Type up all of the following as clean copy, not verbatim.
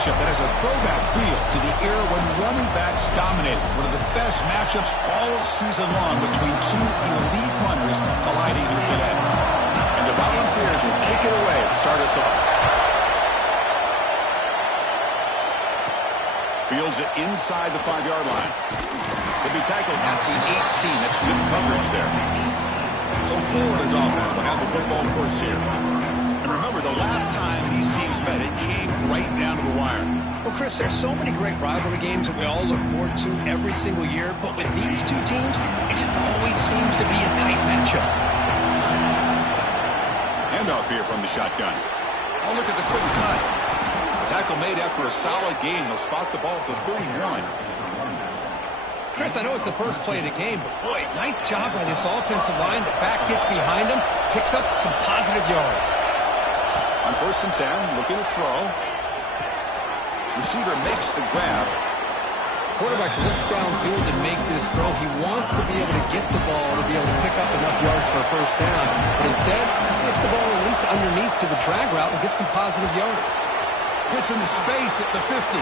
matchup that has a throwback feel to the era when running backs dominated. One of the best matchups all season long between two elite runners colliding here today. And the Volunteers will kick it away to start us off. Fields it inside the 5-yard line. He'll be tackled at the 18. That's good coverage there. So Florida's offense will have the football first here. And remember, the last time these teams met, it came right down to the wire. Well, Chris, there's so many great rivalry games that we all look forward to every single year. But with these two teams, it just always seems to be a tight matchup. Handoff here from the shotgun. Oh, look at the quick cut. Tackle made after a solid gain. They'll spot the ball at the 31. Chris, I know it's the first play of the game, but boy, nice job by this offensive line. The back gets behind him, picks up some positive yards. On 1st and 10, looking to throw. Receiver makes the grab. Quarterback looks downfield and make this throw. He wants to be able to get the ball to be able to pick up enough yards for a first down. But instead, he gets the ball at least underneath to the drag route and gets some positive yards. Hits into space at the 50.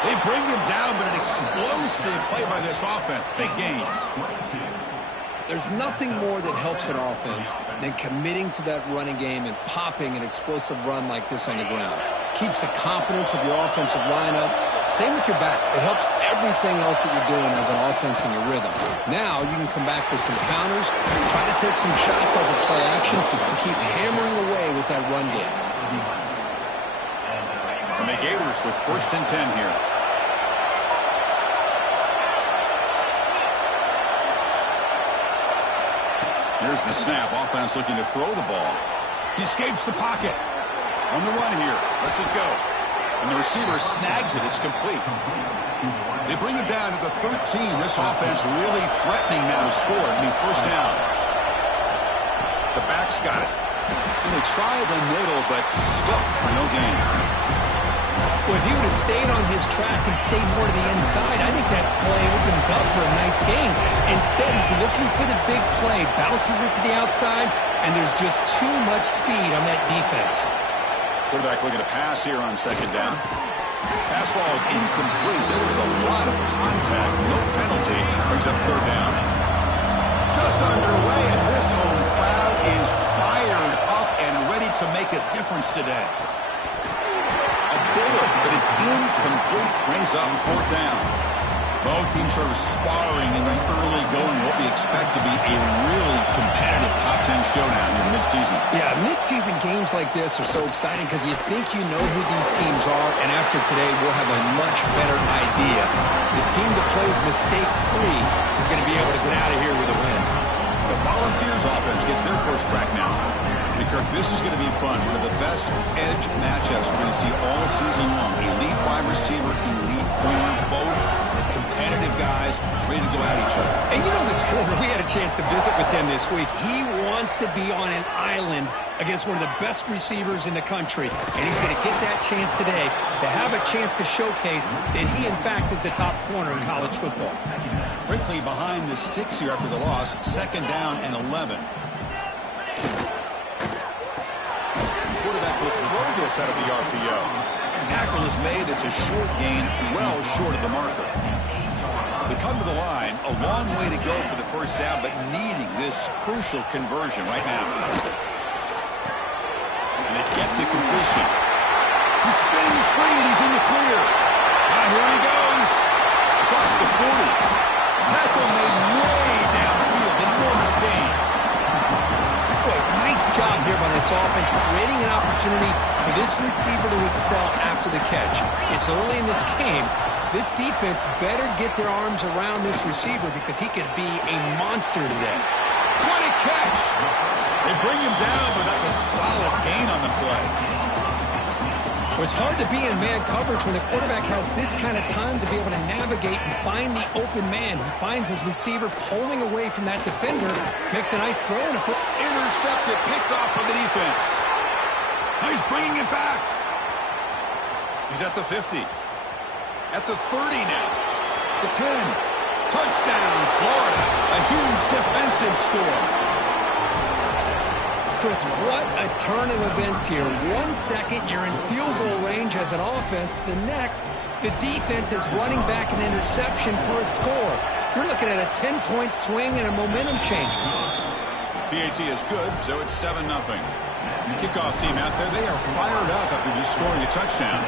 They bring him down, but an explosive play by this offense. Big gain. There's nothing more that helps an offense than committing to that running game and popping an explosive run like this on the ground. Keeps the confidence of your offensive lineup. Same with your back. It helps everything else that you're doing as an offense in your rhythm. Now you can come back with some counters, try to take some shots off of play action, and keep hammering away with that run game. And the Gators with 1st and 10 here. Here's the snap. Offense looking to throw the ball. He escapes the pocket. On the run here. Lets it go. And the receiver snags it. It's complete. They bring him down to the 13. This offense really threatening now to score. It'll be first down. The back's got it. And they try the middle, but stuck for no gain. Well, if he would have stayed on his track and stayed more to the inside, I think that play opens up for a nice gain. Instead, he's looking for the big play, bounces it to the outside, and there's just too much speed on that defense. Quarterback looking to pass here on 2nd down. Pass ball is incomplete. There was a lot of contact. No penalty. Brings up 3rd down. Just underway, and this home crowd is fired up and ready to make a difference today. A bullet, but it's incomplete. Brings up 4th down. Both teams sort of sparring in the early going. What we expect to be a really competitive top 10 showdown in midseason. Yeah, midseason games like this are so exciting because you think you know who these teams are, and after today, we'll have a much better idea. The team that plays mistake-free is going to be able to get out of here with a win. The Volunteers offense gets their first crack now. And Kirk, this is going to be fun. One of the best edge matchups we're going to see all season long. Elite wide receiver, elite corner, both competitive guys ready to go at each other. And you know this corner, we had a chance to visit with him this week. He wants to be on an island against one of the best receivers in the country. And he's going to get that chance today to have a chance to showcase that he, in fact, is the top corner in college football. Brinkley behind the sticks here after the loss. 2nd down and 11. Quarterback will throw this out of the RPO. Tackle is made. It's a short gain, well short of the marker. They come to the line, a long way to go for the first down, but needing this crucial conversion right now. And they get to completion. He spins free, and he's in the clear. Here he goes. Across the 40. Tackle made way downfield. Enormous gain. Boy, nice job here by this offense, creating an opportunity for this receiver to excel after the catch. It's early in this game, so this defense better get their arms around this receiver because he could be a monster today. What a catch! They bring him down, but that's a solid gain on the play. Well, it's hard to be in man coverage when the quarterback has this kind of time to be able to navigate and find the open man. He finds his receiver pulling away from that defender, makes a nice throw. And intercepted, picked off by the defense. He's bringing it back. He's at the 50. At the 30 now. The 10. Touchdown, Florida. A huge defensive score. Chris, what a turn of events here. 1 second, you're in field goal range as an offense. The next, the defense is running back an interception for a score. You're looking at a 10-point swing and a momentum changer. PAT is good, so it's 7-0. Kickoff team out there, they are fired up after just scoring a touchdown.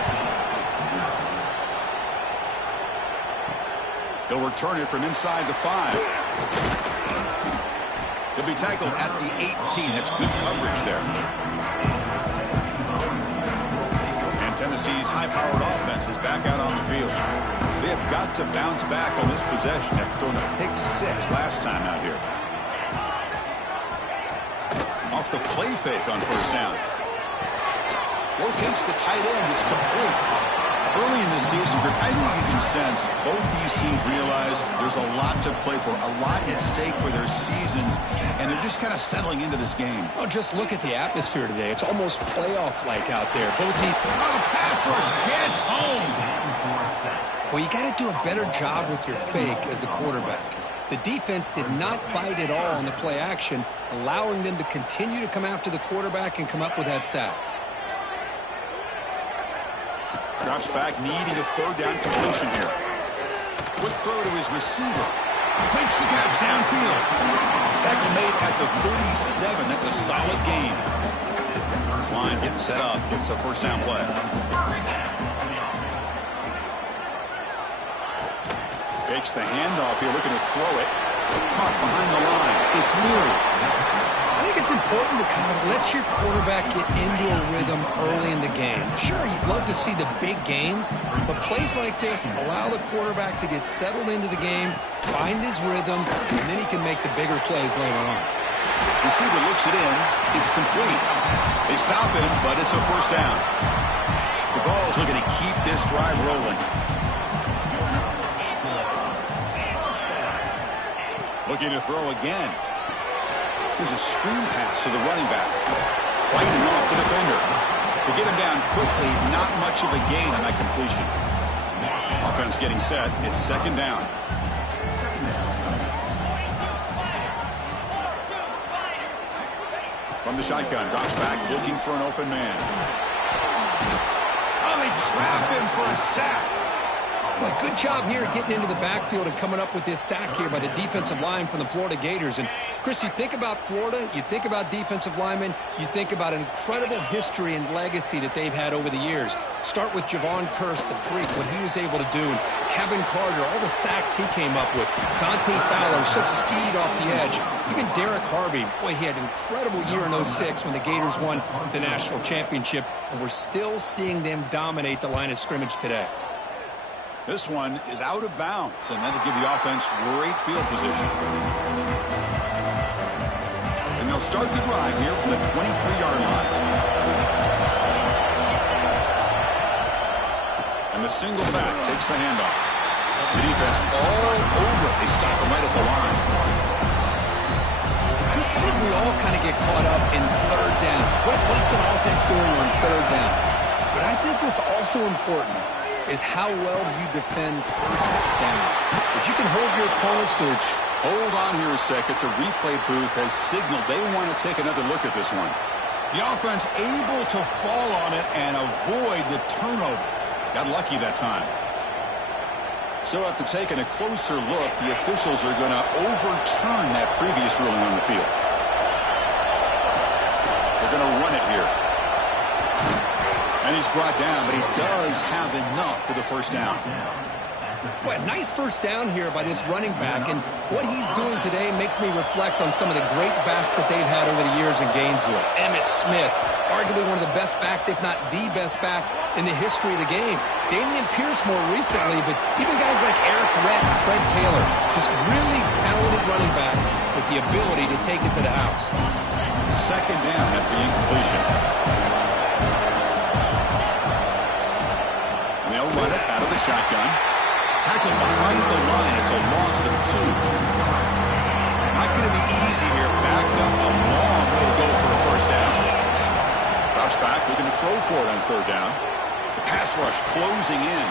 He'll return it from inside the 5. He'll be tackled at the 18. That's good coverage there. And Tennessee's high-powered offense is back out on the field. They have got to bounce back on this possession after throwing a pick 6 last time out here. Off the play fake on first down. Locates the tight end. It's complete. Early in the season, I think you can sense both these teams realize there's a lot to play for, a lot at stake for their seasons, and they're just kind of settling into this game. Oh, just look at the atmosphere today. It's almost playoff-like out there. Both teams. Oh, the pass rush gets home. Well, you got to do a better job with your fake as the quarterback. The defense did not bite at all on the play action, allowing them to continue to come after the quarterback and come up with that sack. Drops back, needing a third down completion here. Quick throw to his receiver. Makes the catch downfield. Tackle made at the 37. That's a solid gain. This line getting set up. It's a first down play. Fakes the handoff here, looking to throw it. Caught behind the line. It's Leary. I think it's important to kind of let your quarterback get into a rhythm early in the game. Sure, you'd love to see the big gains, but plays like this allow the quarterback to get settled into the game, find his rhythm, and then he can make the bigger plays later on. Receiver looks it in. It's complete. They stop him, but it's a first down. The Vols looking to keep this drive rolling. Looking to throw again. There's a screen pass to the running back. Fighting off the defender. To get him down quickly, not much of a gain on that completion. Offense getting set. It's second down. From the shotgun, drops back, looking for an open man. Oh, they trap him for a sack. Boy, good job here getting into the backfield and coming up with this sack here by the defensive line from the Florida Gators. And, Chris, you think about Florida, you think about defensive linemen, you think about an incredible history and legacy that they've had over the years. Start with Javon Kearse, the freak, what he was able to do. And Kevin Carter, all the sacks he came up with. Dante Fowler, such speed off the edge. Even Derek Harvey, boy, he had an incredible year in 06 when the Gators won the national championship. And we're still seeing them dominate the line of scrimmage today. This one is out of bounds, and that'll give the offense great field position. And they'll start the drive here from the 23-yard line. And the single back takes the handoff. The defense all over it. They stop him right at the line. Chris, I think we all kind of get caught up in third down. What's an offense doing on third down? But I think what's also important is how well you defend first down. If you can hold your opponents to it. Hold on here a second. The replay booth has signaled they want to take another look at this one. The offense able to fall on it and avoid the turnover. Got lucky that time. So after taking a closer look, the officials are going to overturn that previous ruling on the field. They're going to run it here. And he's brought down, but he does have enough for the first down. Well, nice first down here by this running back, and what he's doing today makes me reflect on some of the great backs that they've had over the years in Gainesville. Emmitt Smith, arguably one of the best backs, if not the best back in the history of the game. Dameon Pierce more recently, but even guys like Eric Rett and Fred Taylor, just really talented running backs with the ability to take it to the house. Second down after the incompletion. They'll run it out of the shotgun. Tackled behind the line. It's a loss of 2. Not going to be easy here. Backed up a long way to go for a first down. Drops back, looking to throw for it on third down. The pass rush closing in.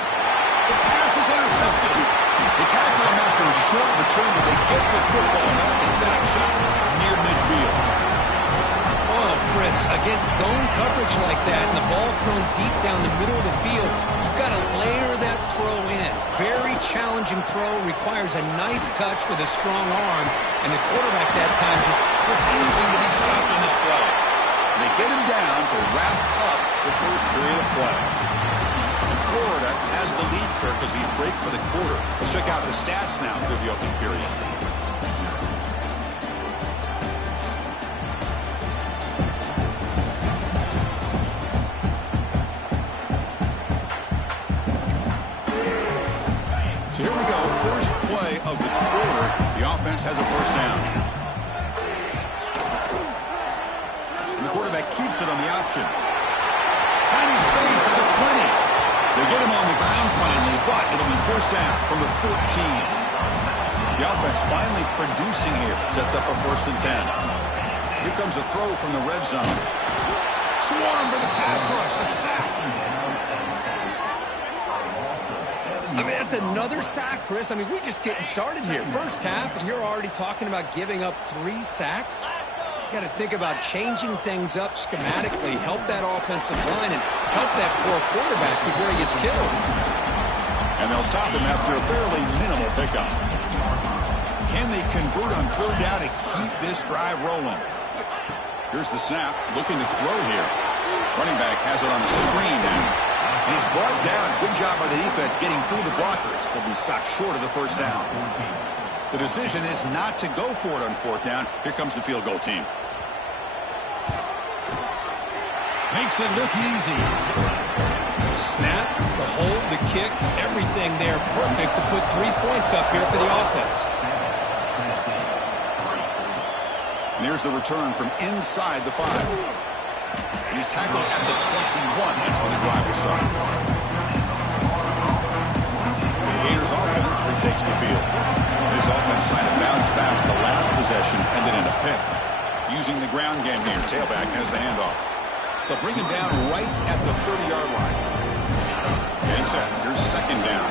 The pass is intercepted. They tackle him after a short return, but they get the football back and set up shop near midfield. Oh, Chris, against zone coverage like that and the ball thrown deep down the middle of the field, you've got to layer that throw in. Very challenging throw, requires a nice touch with a strong arm, and the quarterback that time just refusing to be stopped on this play. They get him down to wrap up the first period of play. And Florida has the lead, Kirk, as we break for the quarter. Let's check out the stats now through the opening period. So here we go, first play of the quarter. The offense has a first down. And the quarterback keeps it on the option. Tiny space at the 20. They get him on the ground finally, but it'll be first down from the 14. The offense finally producing here. Sets up a 1st and 10. Here comes a throw from the red zone. Swarm for the pass rush. A sack. I mean, that's another sack, Chris. I mean, we're just getting started here. First half, and you're already talking about giving up 3 sacks. You got to think about changing things up schematically, help that offensive line, and help that poor quarterback before he gets killed. And they'll stop him after a fairly minimal pickup. Can they convert on 3rd down to keep this drive rolling? Here's the snap, looking to throw here. Running back has it on the screen now. And he's brought down. Good job by the defense getting through the blockers. He'll be stopped short of the first down. The decision is not to go for it on 4th down. Here comes the field goal team. Makes it look easy. The snap, the hold, the kick, everything there perfect to put 3 points up here for the offense. And here's the return from inside the 5. And he's tackled at the 21. That's where the drive will start. The Gators offense retakes the field. This offense trying to bounce back. The last possession ended in a pick. Using the ground game here. Tailback has the handoff. They'll bring him down right at the 30-yard line. Okay, set. Here's 2nd down.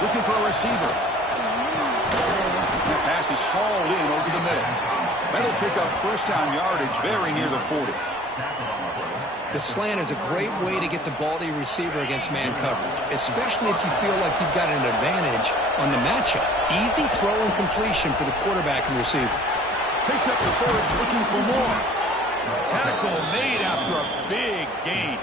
Looking for a receiver. That pass is hauled in over the middle. That'll pick up 1st down yardage very near the 40. The slant is a great way to get the ball to your receiver against man coverage, especially if you feel like you've got an advantage on the matchup. Easy throw and completion for the quarterback and receiver. Picks up the first, looking for more. Tackle made after a big gain.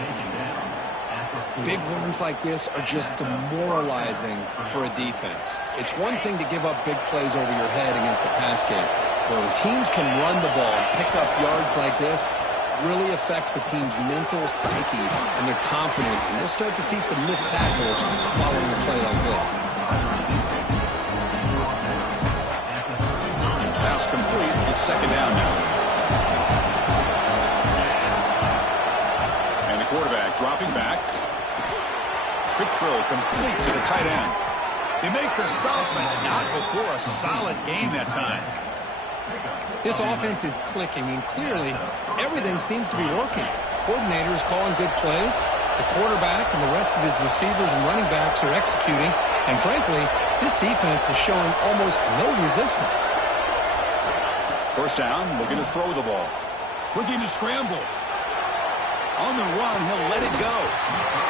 Big runs like this are just demoralizing for a defense. It's one thing to give up big plays over your head against the pass game. But when teams can run the ball and pick up yards like this, it really affects the team's mental psyche and their confidence. And you'll start to see some missed tackles following a play like this. Pass complete. It's 2nd down now. And the quarterback dropping back. Quick throw complete to the tight end. They make the stop, but not before a solid gain that time. This offense is clicking, and clearly everything seems to be working. The coordinator is calling good plays. The quarterback and the rest of his receivers and running backs are executing. And frankly, this defense is showing almost no resistance. 1st down, looking to throw the ball. Looking to scramble. On the run, he'll let it go.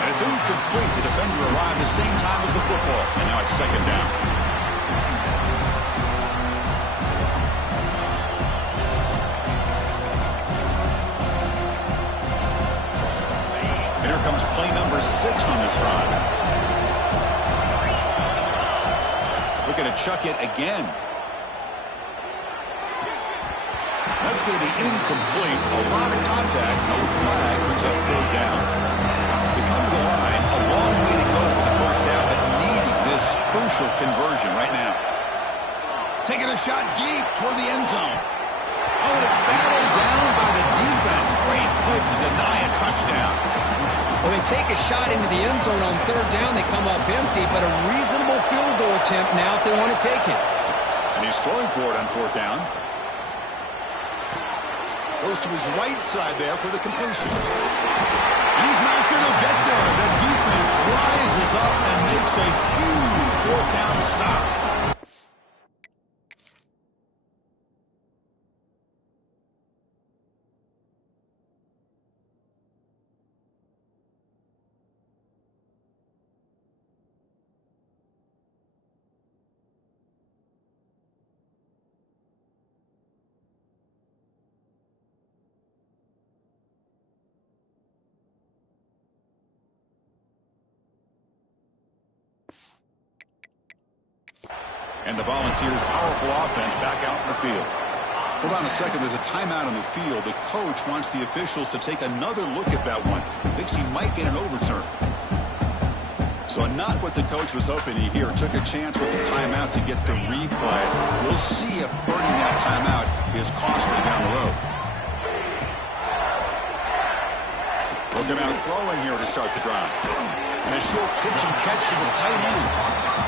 And it's incomplete. The defender arrived the same time as the football. And now it's 2nd down. And here comes play number 6 on this drive. Looking to chuck it again. That's going to be incomplete. A lot of contact. No flag. Brings up 3rd down. They come to the line. A long way to go for the 1st down, but needing this crucial conversion right now. Taking a shot deep toward the end zone. Oh, and it's battled down by the defense. Great play to deny a touchdown. Well, they take a shot into the end zone on 3rd down. They come up empty, but a reasonable field goal attempt now if they want to take it. And he's throwing for it on 4th down. Goes to his right side there for the completion. He's not going to get there. The defense rises up and makes a huge 4th down stop. And the Volunteers' powerful offense back out in the field. Hold on a second. There's a timeout on the field. The coach wants the officials to take another look at that one. Thinks he might get an overturn. So not what the coach was hoping to hear. Took a chance with the timeout to get the replay. We'll see if burning that timeout is costly down the road. Looking out throwing here to start the drive. And a short pitch and catch to the tight end.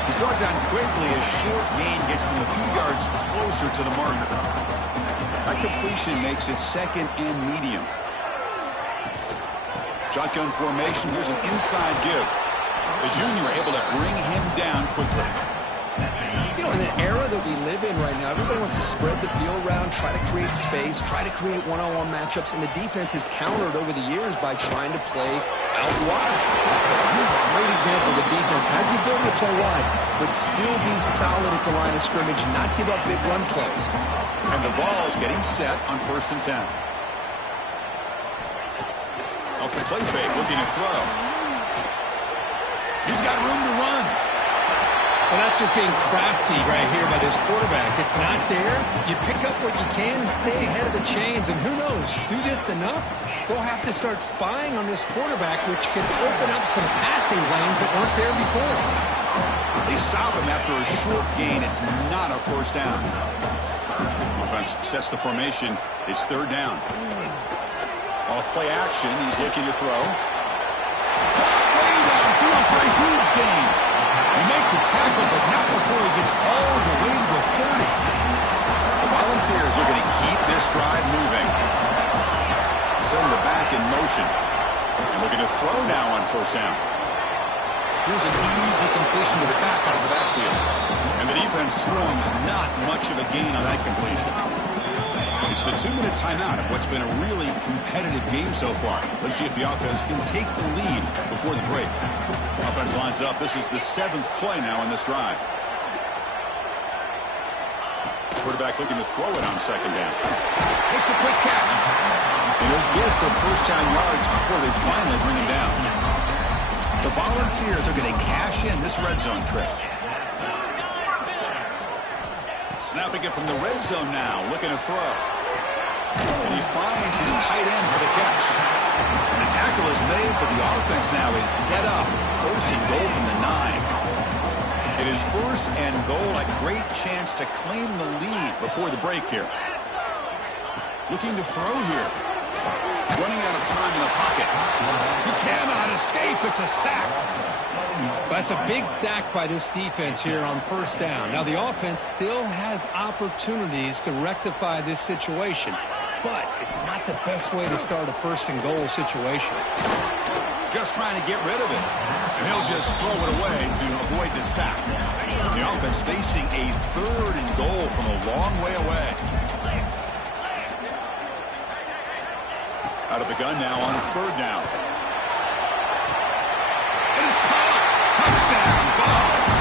He's brought down quickly. A short gain gets them a few yards closer to the marker. That completion makes it second and medium. Shotgun formation. Here's an inside give. The junior able to bring him down quickly. You know, in the era that we live in right now, everybody wants to spread the field around, try to create space, try to create one-on-one matchups, and the defense has countered over the years by trying to play out wide. Here's a great example. The defense has the ability to play wide, but still be solid at the line of scrimmage, not give up big run plays. And the Vols getting set on 1st and 10. Off the play fake, looking to throw. He's got room to run. Well, that's just being crafty right here by this quarterback. It's not there. You pick up what you can and stay ahead of the chains. And who knows, do this enough, they'll have to start spying on this quarterback, which could open up some passing lanes that weren't there before. They stop him after a short gain. It's not a first down. Offense sets the formation. It's 3rd down. Off play action, he's looking to throw. Caught way downfield for a huge gain. He make the tackle, but not before he gets all the way to the 30. The Volunteers are going to keep this drive moving. Send the back in motion. And looking to throw now on 1st down. Here's an easy completion to the back out of the backfield. And the defense scrums not much of a gain on that completion. It's the 2-minute timeout of what's been a really competitive game so far. Let's see if the offense can take the lead before the break. Offense lines up. This is the 7th play now in this drive. Quarterback looking to throw it on 2nd down. It's a quick catch. And he'll get the first-down yards before they finally bring him down. The Volunteers are going to cash in this red zone trip. Snapping it from the red zone now, looking to throw. And he finds his tight end for the catch. And the tackle is made, but the offense now is set up. 1st and goal from the 9. It is 1st and goal, a great chance to claim the lead before the break here. Looking to throw here. Running out of time in the pocket. He cannot escape. It's a sack. That's a big sack by this defense here on 1st down. Now, the offense still has opportunities to rectify this situation, but it's not the best way to start a 1st and goal situation. Just trying to get rid of it. And he'll just throw it away to avoid the sack. The offense facing a 3rd and goal from a long way away. Out of the gun now on 3rd down. And it's caught. Touchdown, Vols.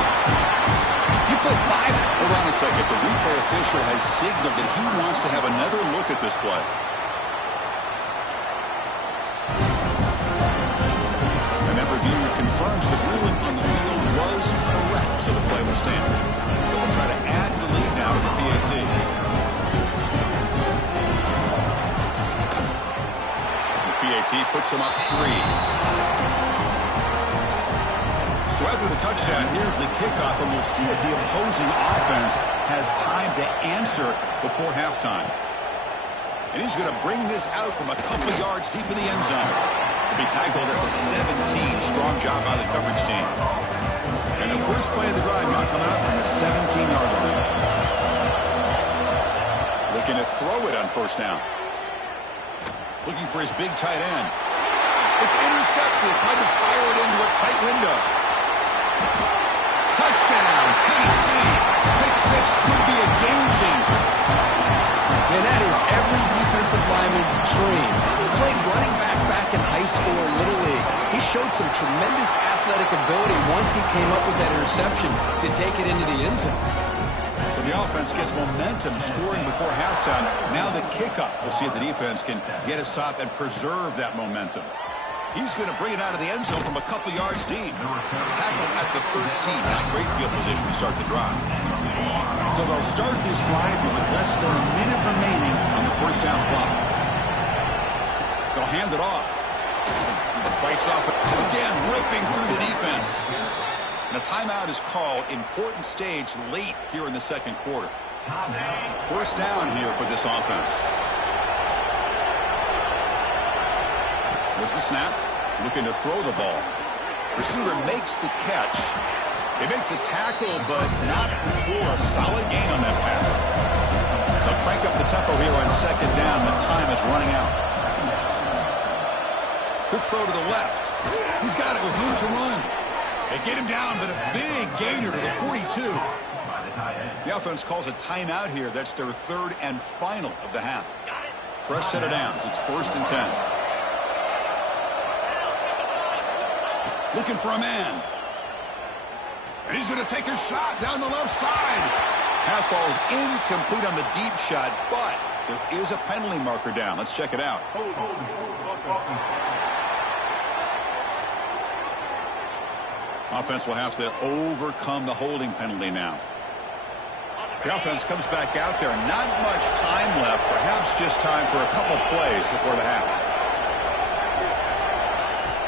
You put 5. Hold on a second. The replay official has signaled that he wants to have another look at this play. And that review confirms the ruling on the field was correct, so the play will stand. They'll try to add the lead now to the PAT. The PAT puts them up 3. So after the touchdown, here's the kickoff, and we'll see if the opposing offense has time to answer before halftime. And he's going to bring this out from a couple of yards deep in the end zone. He'll be tackled at the 17. Strong job by the coverage team. And the first play of the drive now coming up from the 17-yard line. Looking to throw it on 1st down. Looking for his big tight end. It's intercepted. Tried to fire it into a tight window. Touchdown, Tennessee. Pick 6 could be a game changer. And that is every defensive lineman's dream. He played running back in high school or Little League. He showed some tremendous athletic ability once he came up with that interception to take it into the end zone. So the offense gets momentum scoring before halftime. Now the kickoff. We'll see if the defense can get a stop and preserve that momentum. He's going to bring it out of the end zone from a couple yards deep. Tackle at the 13. Not great field position to start the drive. So they'll start this drive here with less than a minute remaining on the first half clock. They'll hand it off. Fights off again, ripping through the defense. And a timeout is called. Important stage late here in the second quarter. First down here for this offense. There's the snap. Looking to throw the ball. Receiver makes the catch. They make the tackle, but not before a solid gain on that pass. They'll crank up the tempo here on second down. The time is running out. Good throw to the left. He's got it with room to run. They get him down, but a big gainer to the 42. The offense calls a timeout here. That's their third and final of the half. Fresh set of downs. It's 1st and 10. Looking for a man. And he's going to take a shot down the left side. Pass ball is incomplete on the deep shot, but there is a penalty marker down. Let's check it out. Offense will have to overcome the holding penalty now. The offense comes back out there. Not much time left. Perhaps just time for a couple plays before the half.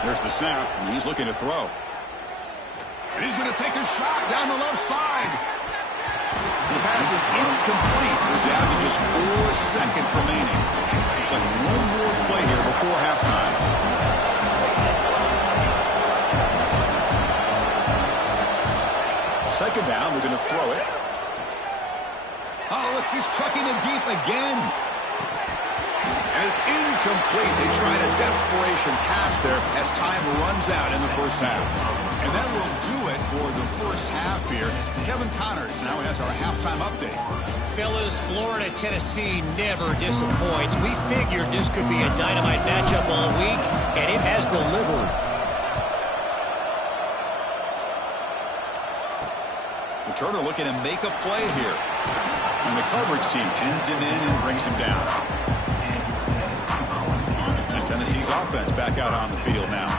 There's the snap, and he's looking to throw. And he's going to take a shot down the left side. The pass is incomplete. We're down to just 4 seconds remaining. It's like one more play here before halftime. Second down, we're going to throw it. Oh, look, he's trucking it deep again. And it's incomplete. They tried a desperation pass there as time runs out in the first half. And that will do it for the first half here. Kevin Connors now has our halftime update. Fellas, Florida-Tennessee never disappoints. We figured this could be a dynamite matchup all week, and it has delivered. Turner looking to make a play here. And the coverage team pins him in and brings him down. And Tennessee's offense back out on the field now.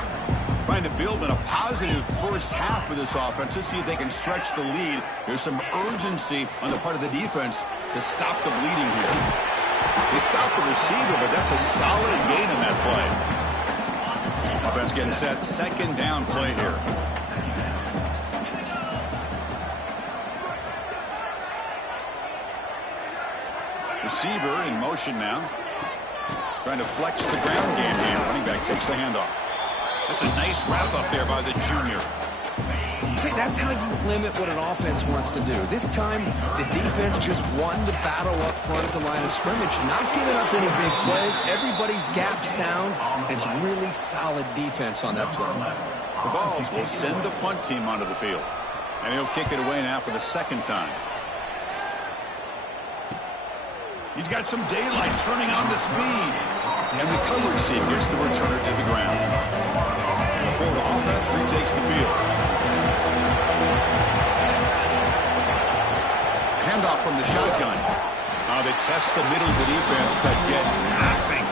Trying to build in a positive first half for this offense to see if they can stretch the lead. There's some urgency on the part of the defense to stop the bleeding here. They stopped the receiver, but that's a solid gain in that play. Offense getting set. Second down play here. Receiver in motion now. Trying to flex the ground game here. Running back takes the handoff. That's a nice wrap up there by the junior. See, that's how you limit what an offense wants to do. This time, the defense just won the battle up front at the line of scrimmage. Not giving up any big plays. Everybody's gap sound. It's really solid defense on that play. The Vols will send the punt team onto the field. And he'll kick it away now for the second time. He's got some daylight turning on the speed. And the coverage team gets the returner to the ground. And the Florida offense retakes the field. Handoff from the shotgun. They test the middle of the defense, but get nothing.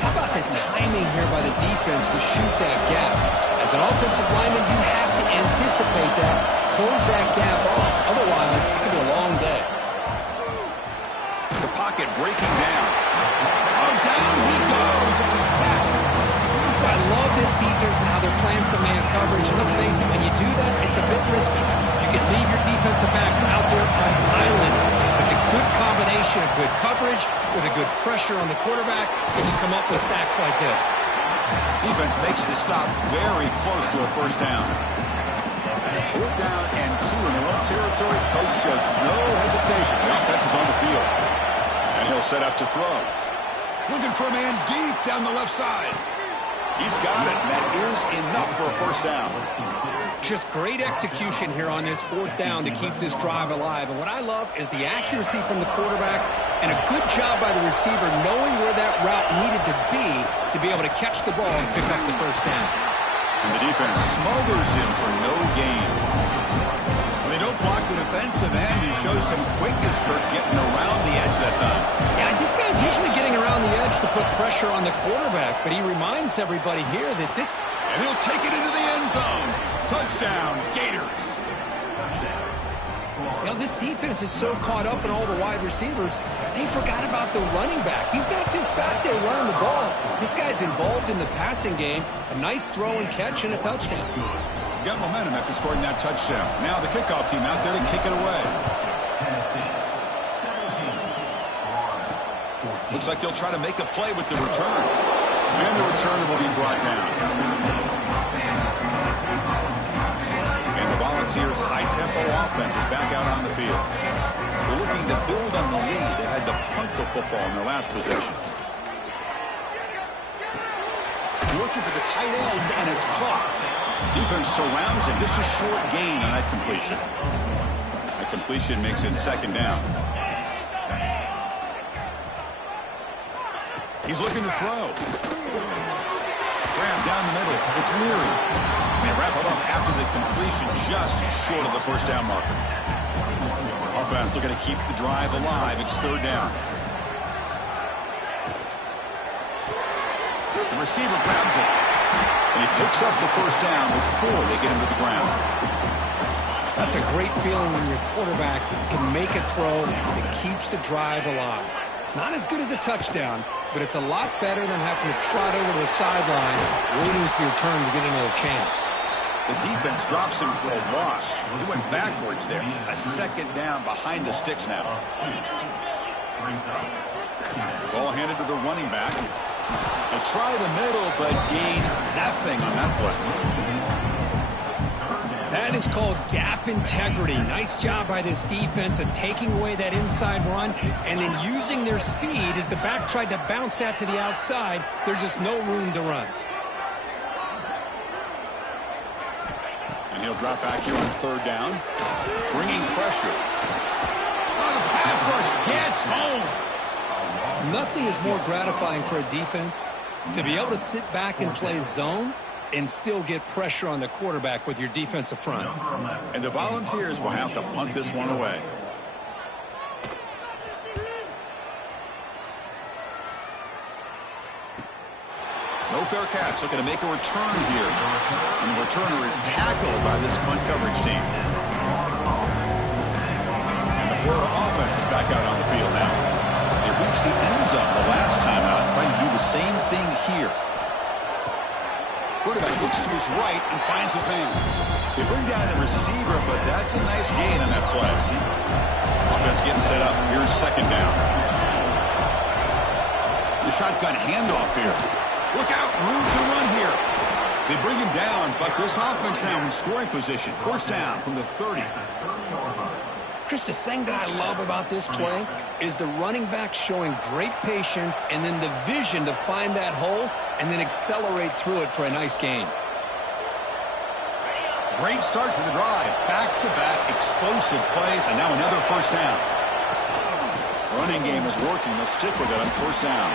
How about the timing here by the defense to shoot that gap? As an offensive lineman, you have to anticipate that, close that gap off. Otherwise, it could be a long day. The pocket breaking down. Oh, down he goes. It's a sack. I love this defense and how they're playing some man coverage. And let's face it, when you do that, it's a bit risky. You can leave your defensive backs out there on islands. But the good combination of good coverage with a good pressure on the quarterback, and you come up with sacks like this. Defense makes the stop very close to a first down. 4th down and 2 in their own territory. Coach shows no hesitation. The offense is on the field. And he'll set up to throw. Looking for a man deep down the left side. He's got it. That is enough for a first down. Just great execution here on this 4th down to keep this drive alive. And what I love is the accuracy from the quarterback and a good job by the receiver knowing where that route needed to be able to catch the ball and pick up the first down. And the defense smothers him for no gain. They don't block the defensive end. He shows some quickness, Kirk, getting around the edge that time. Yeah, this guy's usually getting around the edge to put pressure on the quarterback, but he reminds everybody here that this... And he'll take it into the end zone. Touchdown, Gators. You know, this defense is so caught up in all the wide receivers, they forgot about the running back. He's not just back there running the ball. This guy's involved in the passing game. A nice throw and catch and a touchdown. Got momentum after scoring that touchdown. Now the kickoff team out there to kick it away. Looks like he'll try to make a play with the return. And the return will be brought down. And the Volunteers' high-tempo offense is back out on the field. They're looking to build on the lead. They had to punt the football in their last possession. Looking for the tight end, and it's caught. Defense surrounds him. Just a short gain on that completion. That completion makes it second down. He's looking to throw. Grab down the middle. It's Leary. They wrap it up after the completion, just short of the first down marker. Offense looking to keep the drive alive. It's third down. The receiver grabs it. And he picks up the first down before they get him to the ground. That's a great feeling when your quarterback can make a throw that keeps the drive alive. Not as good as a touchdown, but it's a lot better than having to trot over to the sideline, waiting for your turn to get another chance. The defense drops him for a loss. He went backwards there. A second down behind the sticks now. Ball handed to the running back. They try the middle, but gain nothing on that play. That is called gap integrity. Nice job by this defense of taking away that inside run and then using their speed as the back tried to bounce that to the outside. There's just no room to run. And he'll drop back here on third down, bringing pressure. Oh, the pass rush gets home. Nothing is more gratifying for a defense to be able to sit back and play zone and still get pressure on the quarterback with your defensive front. And the Volunteers will have to punt this one away. No fair catch, looking to make a return here. And the returner is tackled by this punt coverage team. And the Florida offense is back out on the field now. They reached the end zone the last time out, trying to do the same thing here. Quarterback looks to his right and finds his man. They bring down the receiver, but that's a nice gain on that play. Offense getting set up. Here's second down. The shotgun handoff here. Look out, room to run here. They bring him down, but this offense now in scoring position. First down from the 30. Chris, the thing that I love about this play is the running back showing great patience and then the vision to find that hole and then accelerate through it for a nice gain. Great start to the drive. Back-to-back explosive plays, and now another first down. Running game is working. They'll stick with it on first down.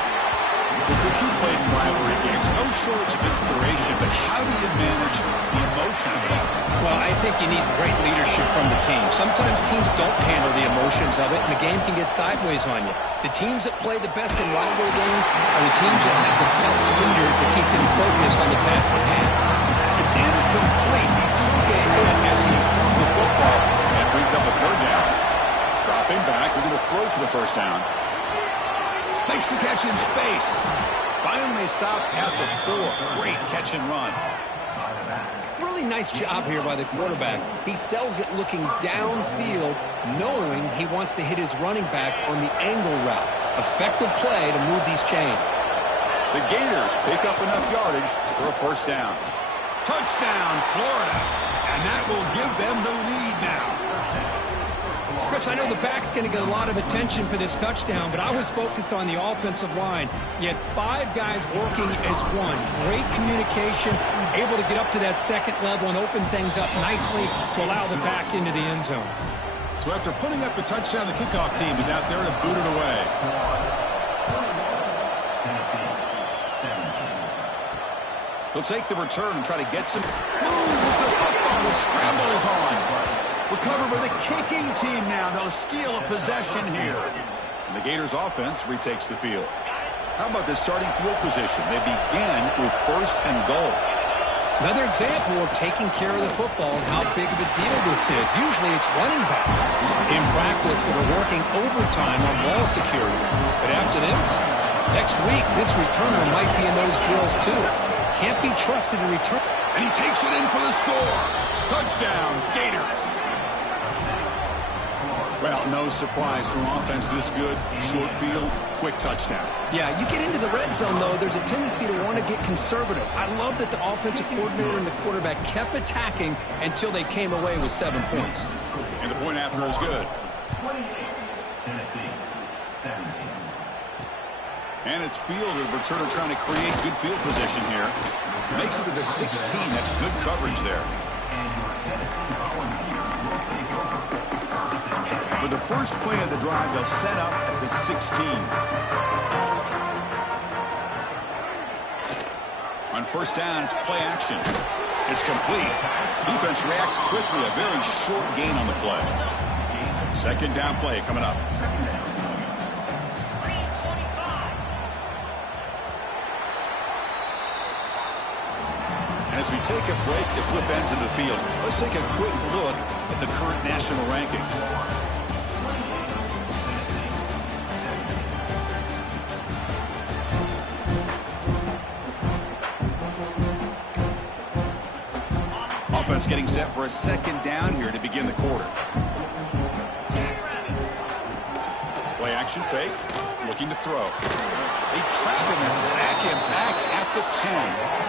Well, Cook, you played in rivalry games. No shortage of inspiration, but how do you manage the emotion of it all? Well, I think you need great leadership from the team. Sometimes teams don't handle the emotions of it, and the game can get sideways on you. The teams that play the best in rivalry games are the teams that have the best leaders that keep them focused on the task at hand. It's incomplete. He took a hit as he threw the football and brings up a third down. Dropping back, looking to throw for the first down. Makes the catch in space. Finally stopped at the 4. Great catch and run. Really nice job here by the quarterback. He sells it looking downfield, knowing he wants to hit his running back on the angle route. Effective play to move these chains. The Gators pick up enough yardage for a first down. Touchdown, Florida. And that will give them the lead now. Chris, I know the back's going to get a lot of attention for this touchdown, but I was focused on the offensive line. You had 5 guys working as one. Great communication, able to get up to that second level and open things up nicely to allow the back into the end zone. So after putting up a touchdown, the kickoff team is out there to boot it away. They'll take the return and try to get some. Loses the football. The scramble is on. Recovered by the kicking team now. They'll steal a possession here. And the Gators offense retakes the field. How about the starting field position? They begin with first and goal. Another example of taking care of the football and how big of a deal this is. Usually it's running backs in practice that are working overtime on ball security. But after this, next week, this returner might be in those drills too. Can't be trusted to return. And he takes it in for the score. Touchdown, Gators. Well, no surprise from offense this good. Short field, quick touchdown. Yeah, you get into the red zone, though, there's a tendency to want to get conservative. I love that the offensive coordinator and the quarterback kept attacking until they came away with 7 points. And the point after is good. And it's fielded. Returner trying to create good field position here. Makes it to the 16. That's good coverage there. For the first play of the drive, they'll set up at the 16. On first down, it's play action. It's complete. Defense reacts quickly. A very short gain on the play. Second down play coming up. And as we take a break to flip ends of the field, let's take a quick look at the current national rankings. Offense getting set for a second down here to begin the quarter. Play action fake. Looking to throw. They trap him and sack him back at the 10.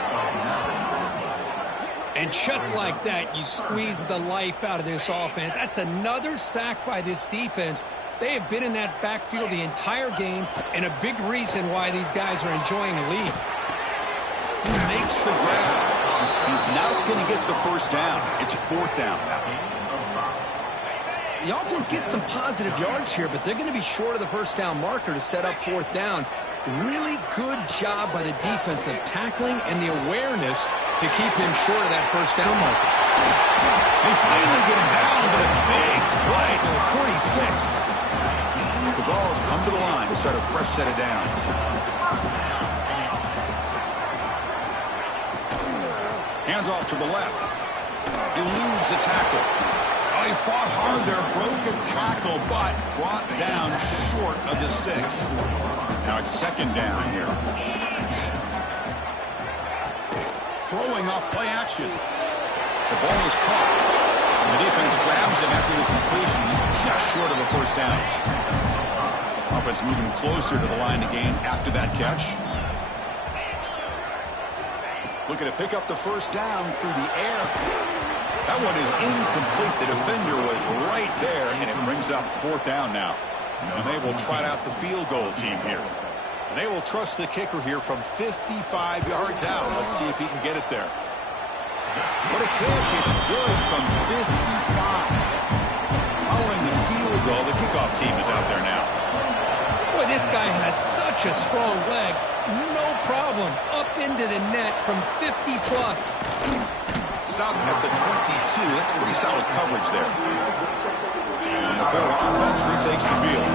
And just like that, you squeeze the life out of this offense. That's another sack by this defense. They have been in that backfield the entire game, and a big reason why these guys are enjoying the lead. He makes the grab. He's now going to get the first down. It's fourth down. The offense gets some positive yards here, but they're going to be short of the first down marker to set up fourth down. Really good job by the defense of tackling and the awareness to keep him short of that first down marker. They finally get him down, but a big play to the 46. The Vols come to the line to start a fresh set of downs. Hands off to the left. Eludes a tackle. Oh, he fought hard there. Broke a tackle, but brought down short of the sticks. Now it's second down here. Throwing off play action. The ball is caught. And the defense grabs him after the completion. He's just short of a first down. Offense moving closer to the line to gain after that catch. Looking to pick up the first down through the air. That one is incomplete. The defender was right there, and it brings up fourth down now. And they will trot out the field goal team here. And they will trust the kicker here from 55 yards out. Let's see if he can get it there. What a kick. It's good from 55. Following the field goal, the kickoff team is out there now. Boy, this guy has such a strong leg. No problem. Up into the net from 50-plus. Stopped at the 22. That's pretty solid coverage there. And the forward offense retakes the field.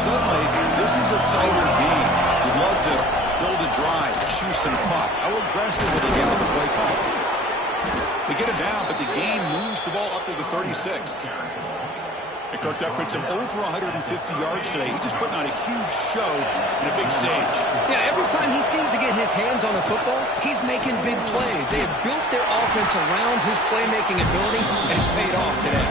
Suddenly, this is a tighter game. We'd love to build a drive, chew some clock. How aggressive will they get with the play call? They get it down, but the game moves the ball up to the 36. And Kirk, that puts him over 150 yards today. He's just putting on a huge show in a big stage. Yeah, every time he seems to get his hands on the football, he's making big plays. They have built their offense around his playmaking ability, and it's paid off today.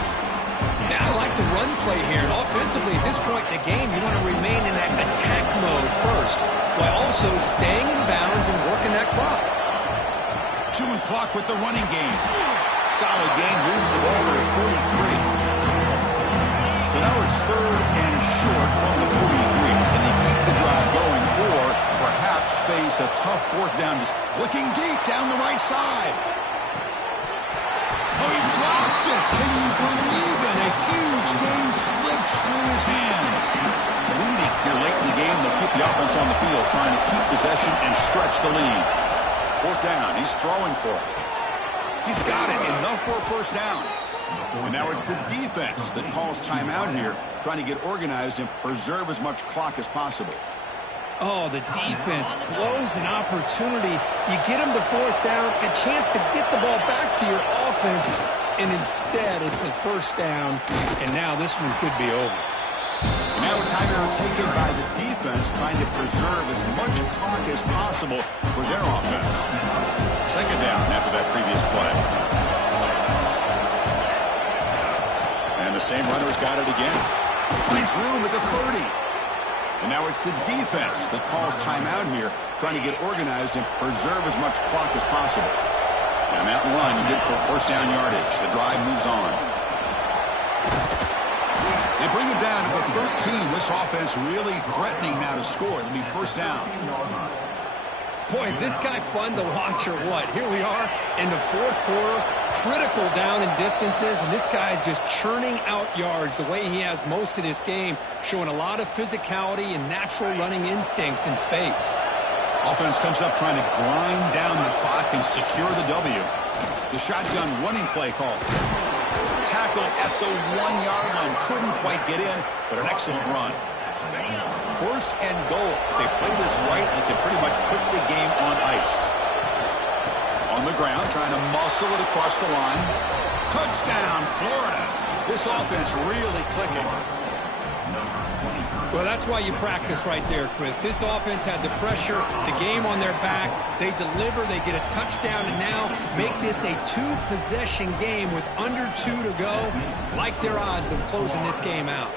Now, I like the run play here. And offensively, at this point in the game, you want to remain in that attack mode first, while also staying in bounds and working that clock. Chewing clock with the running game. Solid game, moves the ball to the 43. So now it's third and short from the 43. Can they keep the drive going or perhaps face a tough fourth down? Looking deep down the right side. Oh, he dropped it. Can you believe it? A huge game slips through his hands. Leading here late in the game. They'll keep the offense on the field, trying to keep possession and stretch the lead. Fourth down. He's throwing for it. He's got it. Enough for a first down. And now it's the defense that calls timeout here, trying to get organized and preserve as much clock as possible. Oh, the defense blows an opportunity. You get them to fourth down, a chance to get the ball back to your offense, and instead it's a first down, and now this one could be over. And now a timeout taken by the defense, trying to preserve as much clock as possible for their offense. Second down after that previous play. And the same runner's got it again. Finds room at the 30. And now it's the defense that calls timeout here, trying to get organized and preserve as much clock as possible. And that run good for first down yardage. The drive moves on. They bring it down to the 13. This offense really threatening now to score. It'll be first down. Boy, is this guy fun to watch or what? Here we are in the fourth quarter, critical down in distances, and this guy is just churning out yards the way he has most of this game, showing a lot of physicality and natural running instincts in space. Offense comes up trying to grind down the clock and secure the W. The shotgun running play call. Tackle at the 1-yard line. Couldn't quite get in, but an excellent run. First and goal. They play this right and can pretty much put the game on ice. On the ground, trying to muscle it across the line. Touchdown, Florida. This offense really clicking. Well, that's why you practice right there, Chris. This offense had the pressure, the game on their back. They deliver, they get a touchdown, and now make this a 2-possession game with under 2 to go. Like their odds of closing this game out.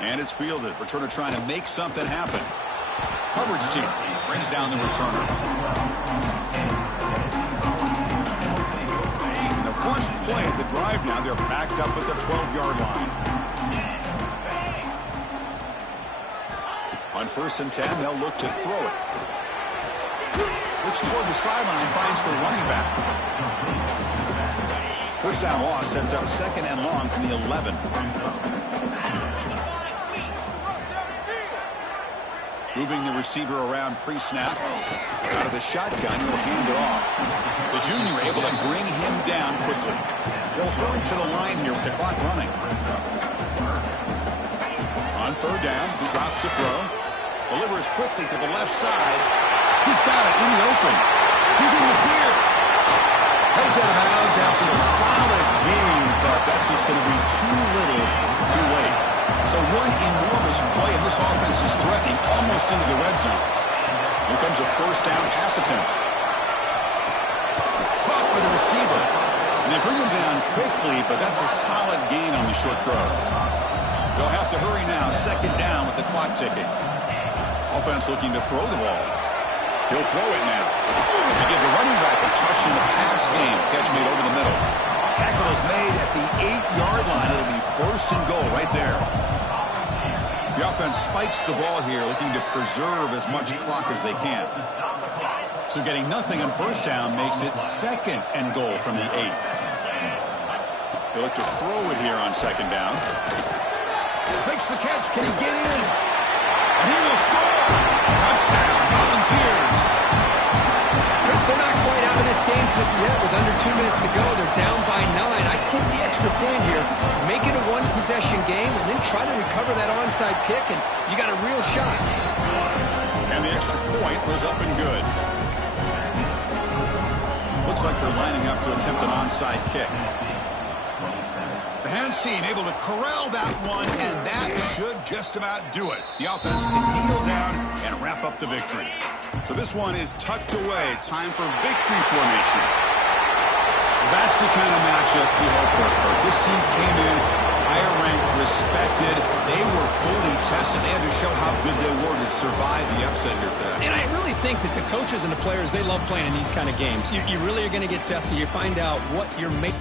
And it's fielded. Returner trying to make something happen. Coverage team brings down the returner. And the first play at the drive now, they're backed up at the 12-yard line. On 1st and 10, they'll look to throw it. Looks toward the sideline, finds the running back. First down loss sets up 2nd and long from the 11. Moving the receiver around pre-snap. Out of the shotgun, he'll hand it off. The junior able to bring him down quickly. They'll hurry to the line here with the clock running. On 3rd down, he drops to throw. Delivers quickly to the left side. He's got it in the open. He's in the clear. Heads out of bounds after a solid game, but that's just going to be too little, too late. So one enormous play, and this offense is threatening almost into the red zone. Here comes a first down pass attempt. Caught by the receiver. And they bring him down quickly, but that's a solid gain on the short throw. They'll have to hurry now, 2nd down with the clock ticking. Offense looking to throw the ball. He'll throw it now. To give the running back a touch in the pass game. Catch made over the middle. Tackle is made at the 8-yard line. It'll be 1st and goal right there. The offense spikes the ball here, looking to preserve as much clock as they can. So getting nothing on 1st down makes it 2nd and goal from the 8. They look to throw it here on 2nd down. Makes the catch. Can he get in? And he will score. Touchdown, Volunteers. Chris, they're not quite out of this game just yet. With under 2 minutes to go, they're down by 9. I kick the extra point here. Make it a 1-possession game, and then try to recover that onside kick, and you got a real shot. And the extra point was up and good. Looks like they're lining up to attempt an onside kick. The Hansen able to corral that one, and that should just about do it. The offense can kneel down and wrap up the victory. So this one is tucked away. Time for victory formation. That's the kind of matchup you hope for. This team came in higher ranked, respected. They were fully tested. They had to show how good they were to survive the upset here today. And I really think that the coaches and the players, they love playing in these kind of games. You really are going to get tested. You find out what you're making.